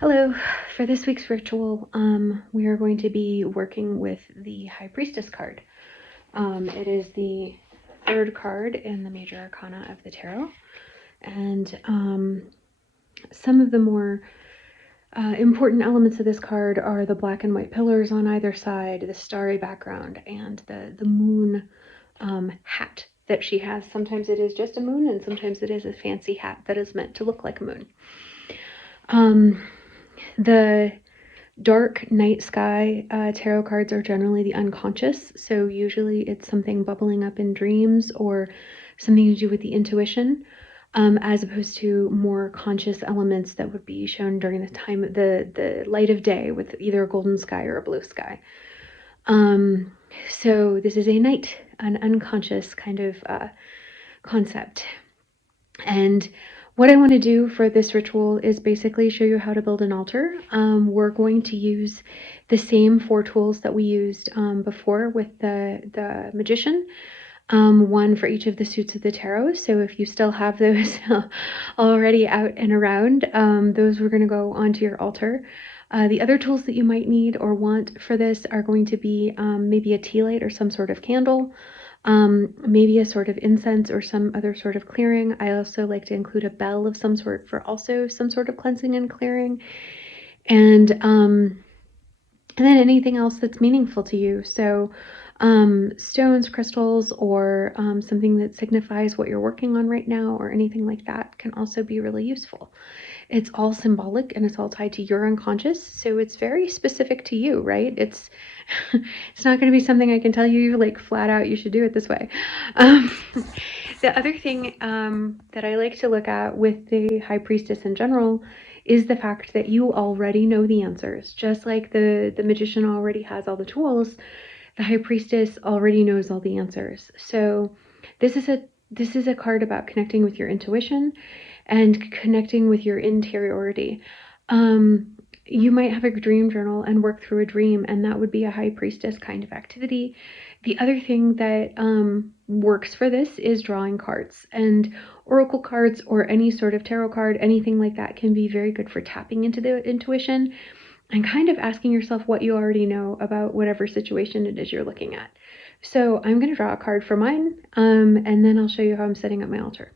Hello, for this week's ritual, we are going to be working with the High Priestess card. It is the third card in the Major Arcana of the Tarot, and some of the more important elements of this card are the black and white pillars on either side, the starry background, and the moon hat that she has. Sometimes it is just a moon, and sometimes it is a fancy hat that is meant to look like a moon. The dark night sky tarot cards are generally the unconscious, so usually it's something bubbling up in dreams or something to do with the intuition, as opposed to more conscious elements that would be shown during the time of the light of day with either a golden sky or a blue sky. So this is an unconscious kind of concept. And what I want to do for this ritual is basically show you how to build an altar. We're going to use the same 4 tools that we used before with the magician, one for each of the suits of the tarot. So if you still have those already out and around, those we're going to go onto your altar. The other tools that you might need or want for this are going to be maybe a tea light or some sort of candle, maybe a sort of incense or some other sort of clearing. I also like to include a bell of some sort for also some sort of cleansing and clearing, and then anything else that's meaningful to you. So stones, crystals, or something that signifies what you're working on right now, or anything like that can also be really useful. It's all symbolic and it's all tied to your unconscious, so it's very specific to you, right? It's not going to be something I can tell you like flat out you should do it this way. Um, the other thing that I like to look at with the High Priestess in general is the fact that you already know the answers. Just like the magician already has all the tools, the High Priestess already knows all the answers. So this is a card about connecting with your intuition and connecting with your interiority. You might have a dream journal and work through a dream, and that would be a High Priestess kind of activity. The other thing that works for this is drawing cards, and oracle cards or any sort of tarot card, anything like that can be very good for tapping into the intuition and kind of asking yourself what you already know about whatever situation it is you're looking at. So I'm going to draw a card for mine, and then I'll show you how I'm setting up my altar.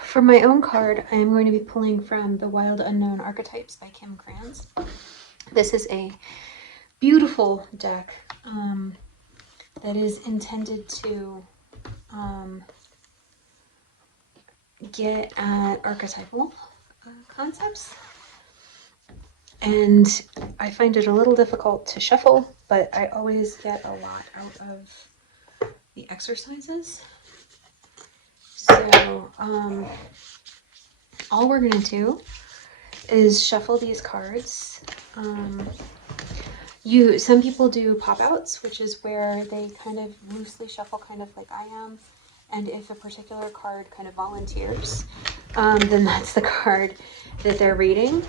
For my own card, I am going to be pulling from The Wild Unknown Archetypes by Kim Krans. This is a beautiful deck that is intended to get at archetypal concepts. And I find it a little difficult to shuffle, but I always get a lot out of the exercises. So all we're going to do is shuffle these cards. Some people do pop-outs, which is where they kind of loosely shuffle, kind of like I am. And if a particular card kind of volunteers, then that's the card that they're reading.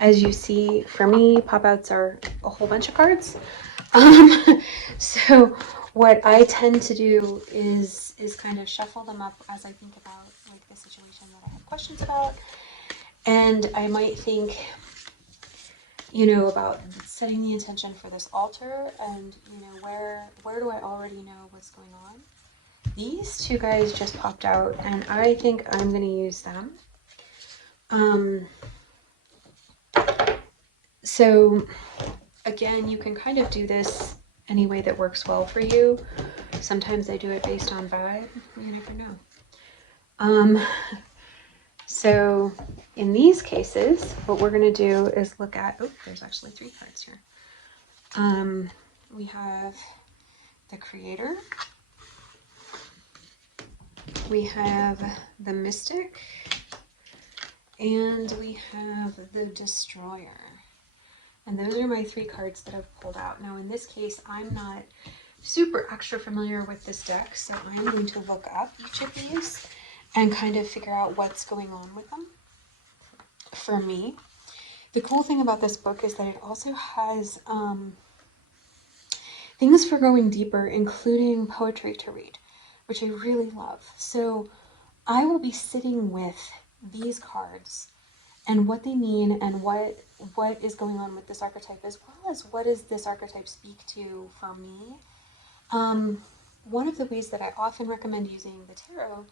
As you see, for me, pop-outs are a whole bunch of cards. So what I tend to do is kind of shuffle them up as I think about like the situation that I have questions about. And I might think, about setting the intention for this altar and, where do I already know what's going on? These 2 guys just popped out and I think I'm going to use them. So again, you can kind of do this any way that works well for you. Sometimes I do it based on vibe. You never know. So in these cases, what we're going to do is look at, there's actually 3 cards here. We have the Creator, we have the Mystic, and we have the Destroyer. And those are my 3 cards that I've pulled out. Now in this case, I'm not super extra familiar with this deck, so I'm going to look up each of these and kind of figure out what's going on with them. For me, the cool thing about this book is that it also has things for going deeper, including poetry to read, which I really love. So I will be sitting with these cards and what they mean and what is going on with this archetype, as well as what does this archetype speak to for me. One of the ways that I often recommend using the tarot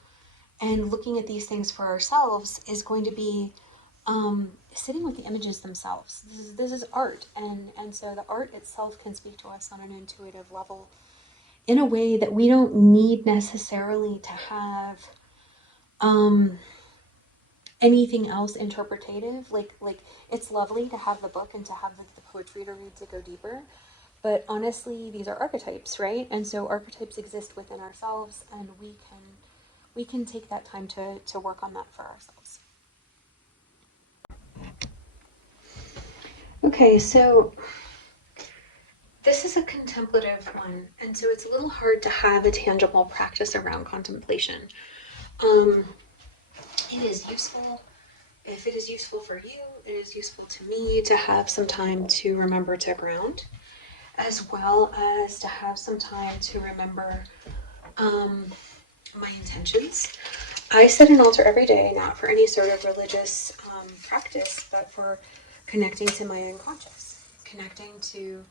and looking at these things for ourselves is going to be sitting with the images themselves. This is art, and so the art itself can speak to us on an intuitive level in a way that we don't need necessarily to have anything else interpretative. Like it's lovely to have the book and to have the poetry to read to go deeper, but honestly, these are archetypes, right? And so archetypes exist within ourselves, and we can take that time to work on that for ourselves. Okay, so this is a contemplative one, and so it's a little hard to have a tangible practice around contemplation. It is useful. If it is useful for you, it is useful to me to have some time to remember to ground, as well as to have some time to remember my intentions. I set an altar every day, not for any sort of religious practice, but for connecting to my unconscious, connecting to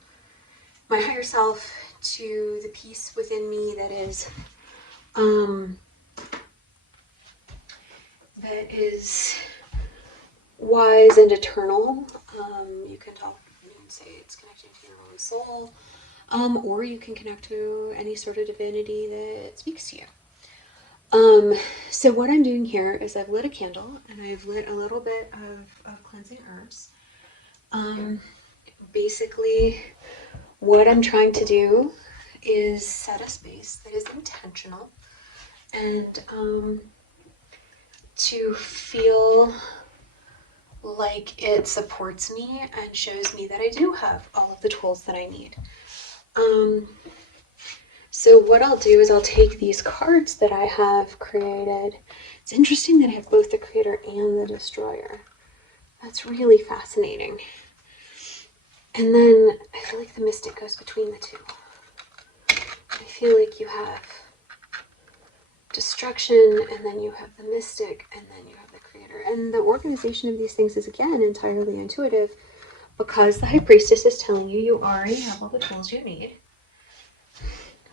my higher self, to the peace within me that is wise and eternal. You can say it's connecting to your own soul, or you can connect to any sort of divinity that speaks to you. So what I'm doing here is I've lit a candle and I've lit a little bit of cleansing herbs. Basically, what I'm trying to do is set a space that is intentional and to feel like it supports me and shows me that I do have all of the tools that I need. So what I'll do is I'll take these cards that I have created. It's interesting that I have both the Creator and the Destroyer. That's really fascinating. And then I feel like the Mystic goes between the two. I feel like you have destruction, and then you have the Mystic, and then you have the Creator. And the organization of these things is, again, entirely intuitive, because the High Priestess is telling you you already have all the tools you need,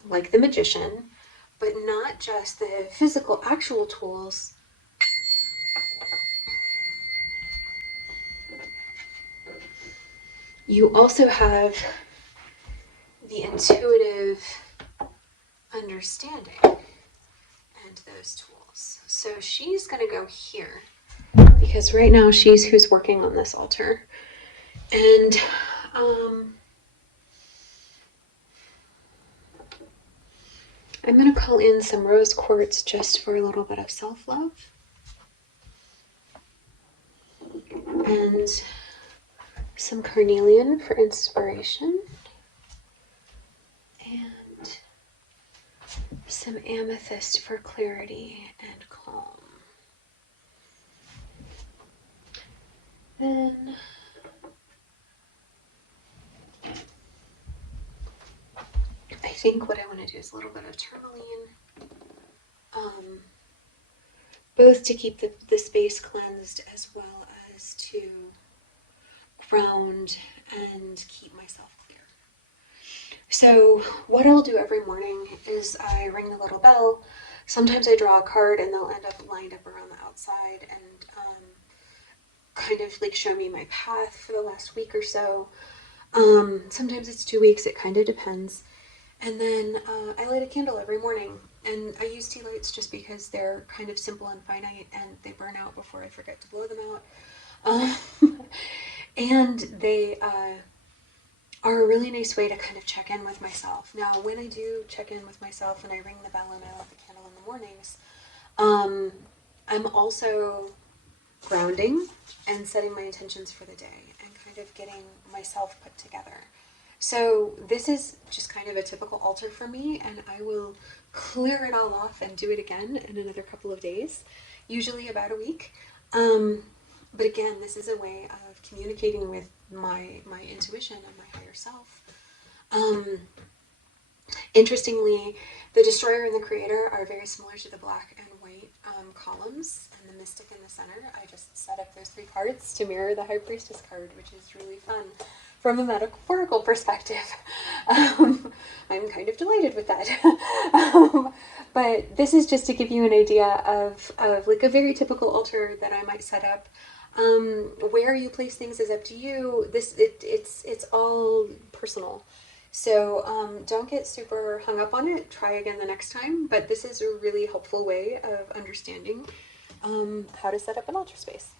like the Magician, but not just the physical, actual tools. You also have the intuitive understanding and those tools. So she's going to go here, because right now she's who's working on this altar. And I'm going to call in some rose quartz just for a little bit of self-love. And some carnelian for inspiration. And some amethyst for clarity and calm. Then I think what I want to do is a little bit of tourmaline, both to keep the space cleansed as well as to ground and keep myself clear. So what I'll do every morning is I ring the little bell. Sometimes I draw a card and they'll end up lined up around the outside and kind of like show me my path for the last week or so. Sometimes it's 2 weeks, it kind of depends. And then I light a candle every morning, and I use tea lights just because they're kind of simple and finite, and they burn out before I forget to blow them out. And they are a really nice way to kind of check in with myself. Now, when I do check in with myself and I ring the bell and I light the candle in the mornings, I'm also grounding and setting my intentions for the day and kind of getting myself put together. So this is just kind of a typical altar for me, and I will clear it all off and do it again in another couple of days, usually about a week. But again, this is a way of communicating with my intuition and my higher self. Interestingly, the destroyer and the creator are very similar to the black and white columns, and the mystic in the center. I just set up those three cards to mirror the high priestess card, which is really fun from a metaphorical perspective. I'm kind of delighted with that. But this is just to give you an idea of like a very typical altar that I might set up. Where you place things is up to you. It's all personal. So don't get super hung up on it. Try again the next time. But this is a really helpful way of understanding how to set up an altar space.